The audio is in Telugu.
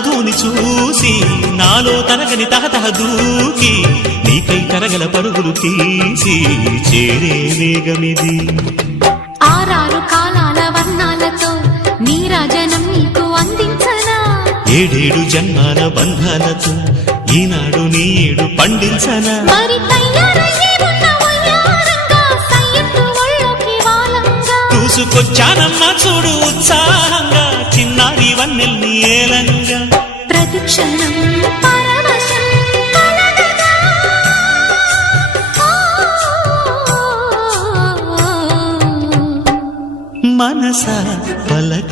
మధుని చూసి నాలో తరగని తహతహ దూకి నీకై తరగల పరుగులు తీసి చేరే వేగమిది. ఆరారు కాలాల వర్ణాలతో నీరాజనం నీకు అందించనా, ఏడేడు జన్మాల బంధాలతో ఈనాడు నీడు పండించనా. మరి తయారయ్యే ఉన్న వయ్యారంగా సయ్యత్తు ఒళ్ళోకి వాలంగా చూసుకొచ్చానమ్మా చూడు ఉత్సాహంగా చిన్నారి వన్నెల్ని ఏలంగా. ప్రతిక్షణం పరవశం కలగగా. మనస పలక